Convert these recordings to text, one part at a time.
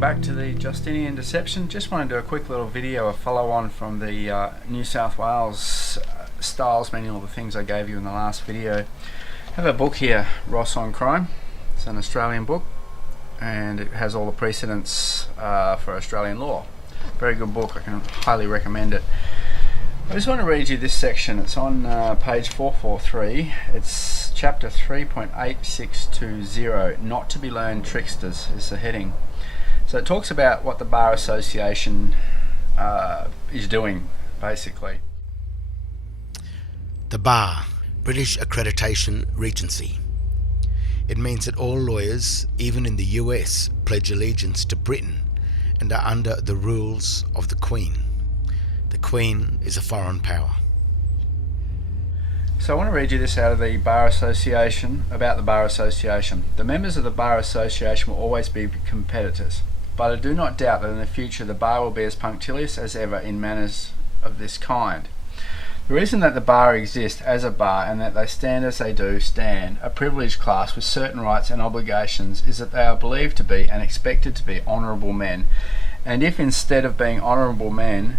welcome back to the Justinian Deception. Just want to do a quick little video, a follow on from the New South Wales Styles Manual, the things I gave you in the last video. I have a book here, Ross on Crime. It's an Australian book and it has all the precedents for Australian law. Very good book, I can highly recommend it. I just want to read you this section. It's on page 443. It's chapter 3.8620, Not to be Learned Tricksters is the heading. So it talks about what the Bar Association is doing, basically. The Bar, British Accreditation Regency. It means that all lawyers, even in the US, pledge allegiance to Britain and are under the rules of the Queen. The Queen is a foreign power. So I want to read you this out of the Bar Association, about the Bar Association. The members of the Bar Association will always be competitors, but I do not doubt that in the future the Bar will be as punctilious as ever in matters of this kind. The reason that the Bar exists as a bar and that they stand as they do stand, a privileged class with certain rights and obligations, is that they are believed to be and expected to be honourable men. And if instead of being honourable men,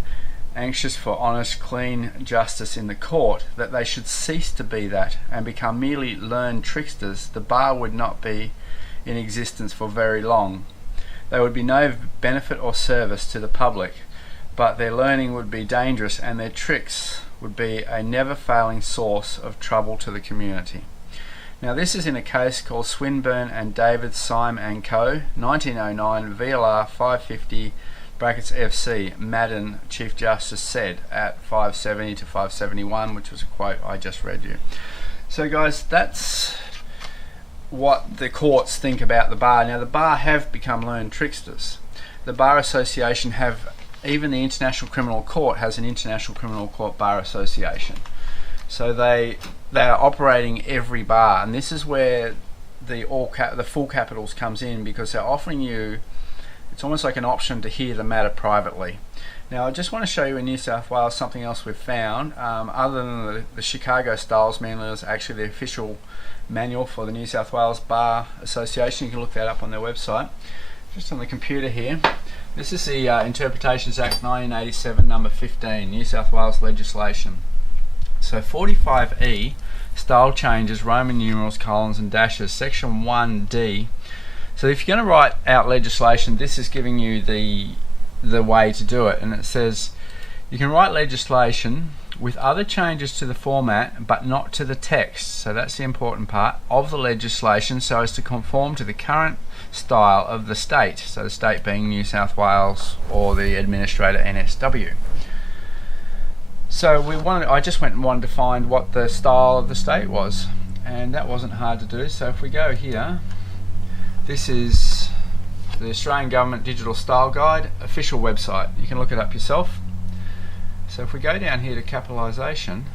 anxious for honest, clean justice in the court, that they should cease to be that and become merely learned tricksters, the bar would not be in existence for very long. They would be no benefit or service to the public, but their learning would be dangerous and their tricks would be a never-failing source of trouble to the community. Now this is in a case called Swinburne and David Syme and Co. 1909 VLR 550 brackets FC, Madden Chief Justice said at 570 to 571, which was a quote I just read you. So guys, that's what the courts think about the bar. Now the bar have become learned tricksters. The Bar Association have, even the International Criminal Court has an International Criminal Court Bar Association. So they are operating every bar, and this is where the full capitals comes in, because they're offering you, it's almost like an option to hear the matter privately. Now I just want to show you in New South Wales something else we've found. Other than the Chicago Styles Manual is actually the official manual for the New South Wales Bar Association. You can look that up on their website. Just on the computer here. This is the Interpretations Act 1987, number 15, New South Wales legislation. So 45E, style changes, Roman numerals, colons and dashes, section 1D. So if you're going to write out legislation, this is giving you the way to do it, and it says you can write legislation with other changes to the format but not to the text, so that's the important part, of the legislation, so as to conform to the current style of the state, so the state being New South Wales or the administrator NSW. So I just went and wanted to find what the style of the state was, and that wasn't hard to do. So if we go here, this is the Australian Government Digital Style Guide official website. You can look it up yourself. So if we go down here to capitalisation,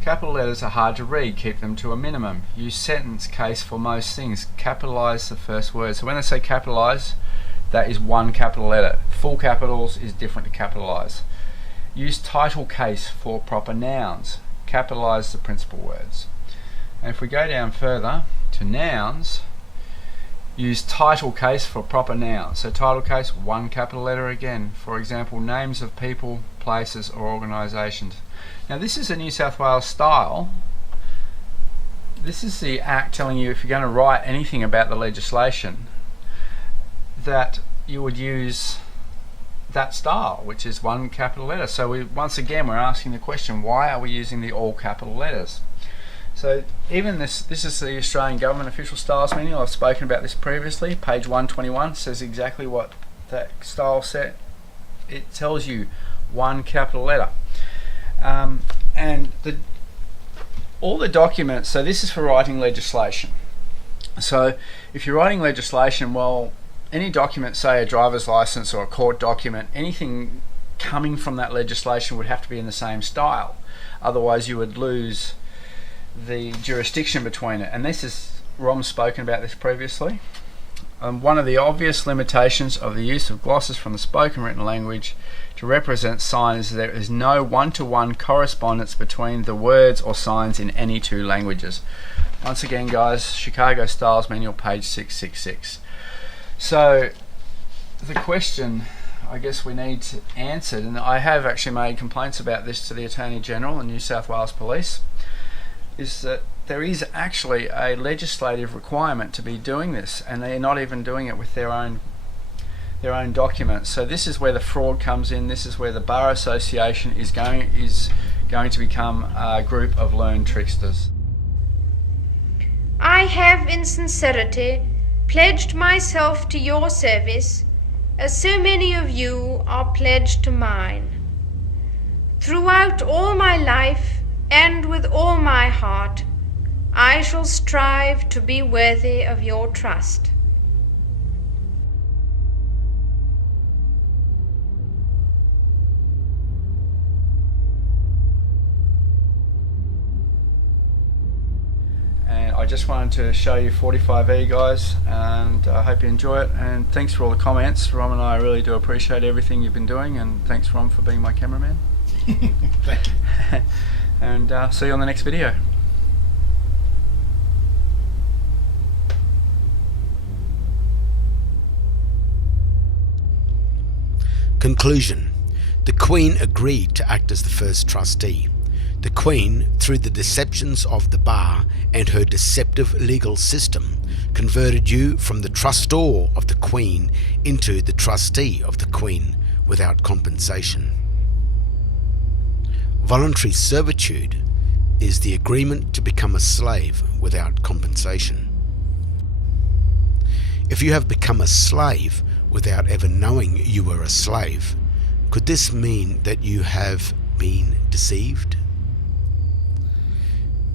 capital letters are hard to read, keep them to a minimum. Use sentence case for most things. Capitalise the first word. So when they say capitalise, that is one capital letter. Full capitals is different to capitalise. Use title case for proper nouns. Capitalise the principal words. And if we go down further to nouns, use title case for proper nouns. So title case, one capital letter again. For example, names of people, places or organisations. Now this is a New South Wales style. This is the Act telling you if you're going to write anything about the legislation that you would use that style, which is one capital letter. So once again we're asking the question, why are we using the all capital letters? So even this is the Australian Government Official Styles Manual. I've spoken about this previously. Page 121 says exactly what that style set. It tells you one capital letter. And all the documents, so this is for writing legislation. So if you're writing legislation, well, any document, say a driver's license or a court document, anything coming from that legislation would have to be in the same style. Otherwise you would lose the jurisdiction between it. And this is, Rom's spoken about this previously. One of the obvious limitations of the use of glosses from the spoken written language to represent signs is there is no one-to-one correspondence between the words or signs in any two languages. Once again guys, Chicago Styles Manual, page 666. So the question I guess we need to answer, and I have actually made complaints about this to the Attorney General and New South Wales Police, is that there is actually a legislative requirement to be doing this, and they're not even doing it with their own documents. So this is where the fraud comes in. This is where the Bar Association is going to become a group of learned tricksters. I have in sincerity pledged myself to your service, as so many of you are pledged to mine. Throughout all my life and with all my heart, I shall strive to be worthy of your trust. And I just wanted to show you 45E, guys, and I hope you enjoy it, and thanks for all the comments. Rom and I really do appreciate everything you've been doing, and thanks, Rom, for being my cameraman. Thank you. And see you on the next video. Conclusion. The Queen agreed to act as the first trustee. The Queen, through the deceptions of the Bar and her deceptive legal system, converted you from the trustor of the Queen into the trustee of the Queen without compensation. Voluntary servitude is the agreement to become a slave without compensation. If you have become a slave without ever knowing you were a slave, could this mean that you have been deceived?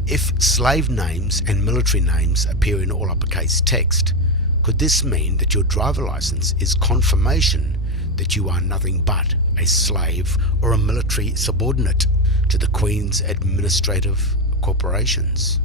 If slave names and military names appear in all uppercase text, could this mean that your driver license is confirmation that you are nothing but a slave or a military subordinate to the Queen's administrative corporations?